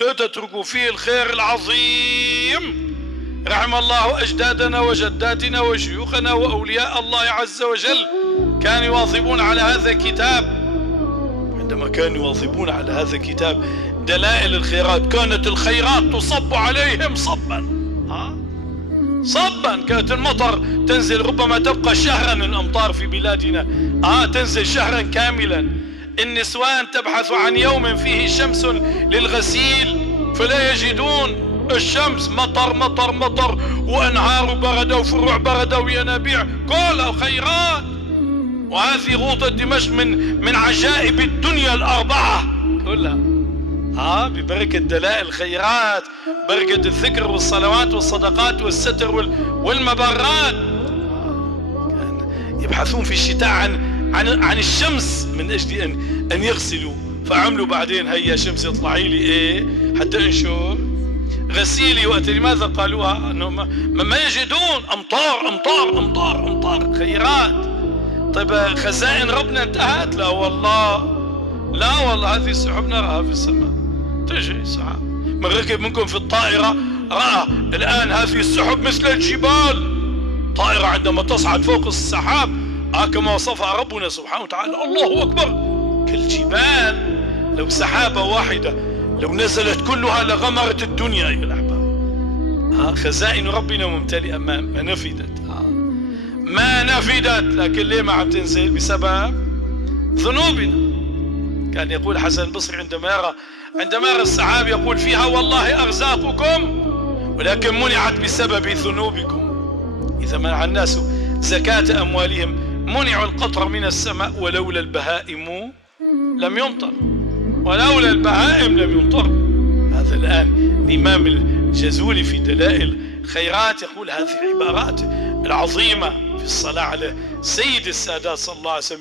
لا تتركوا فيه الخير العظيم. رحم الله أجدادنا وجداتنا وشيوخنا وأولياء الله عز وجل، كانوا يواظبون على هذا الكتاب. عندما كانوا يواظبون على هذا الكتاب دلائل الخيرات، كانت الخيرات تصب عليهم صبا صبا. كانت المطر تنزل، ربما تبقى شهرا الأمطار في بلادنا، تنزل شهرا كاملا. النسوان تبحث عن يوم فيه شمس للغسيل فلا يجدون الشمس، مطر مطر مطر، وأنهار بردة وفروع بردة وينابيع، كلها خيرات. وهذه غوطة دمشق من عجائب الدنيا الأربعة كلها ببركة دلائل الخيرات، بركة الذكر والصلوات والصدقات والستر والمبرات. كان يبحثون في الشتاء عن الشمس من أجل أن يغسلوا، فعملوا بعدين هيا شمس اطلعي لي حتى انشر غسيلي. وقت لماذا قالوها؟ أنه ما يجدون أمطار أمطار أمطار أمطار خيرات. طيب خزائن ربنا انتهت؟ لا والله، لا والله، هذه السحب نراها في السماء، تجري سحاب. من ركب منكم في الطائرة رأى الآن هذه السحب مثل الجبال. طائرة عندما تصعد فوق السحاب كما وصفها ربنا سبحانه وتعالى، الله أكبر، كالجبال. لو سحابة واحدة لو نزلت كلها لغمرت الدنيا أيها الأحباب. خزائن ربنا ممتلئة، ما نفدت، ما نفدت. لكن ليه ما عم تنزل؟ بسبب ذنوبنا. كان يقول حسن البصري عندما يرى السحاب يقول فيها والله أرزاقكم ولكن منعت بسبب ذنوبكم. إذا منع الناس زكاة أموالهم منعوا القطر من السماء، ولولا البهائم لم يمطر، ولولا البهائم لم يمطر. هذا الآن الإمام الجزولي في دلائل خيرات يقول هذه العبارات العظيمة في الصلاة على سيد السادات صلى الله عليه وسلم.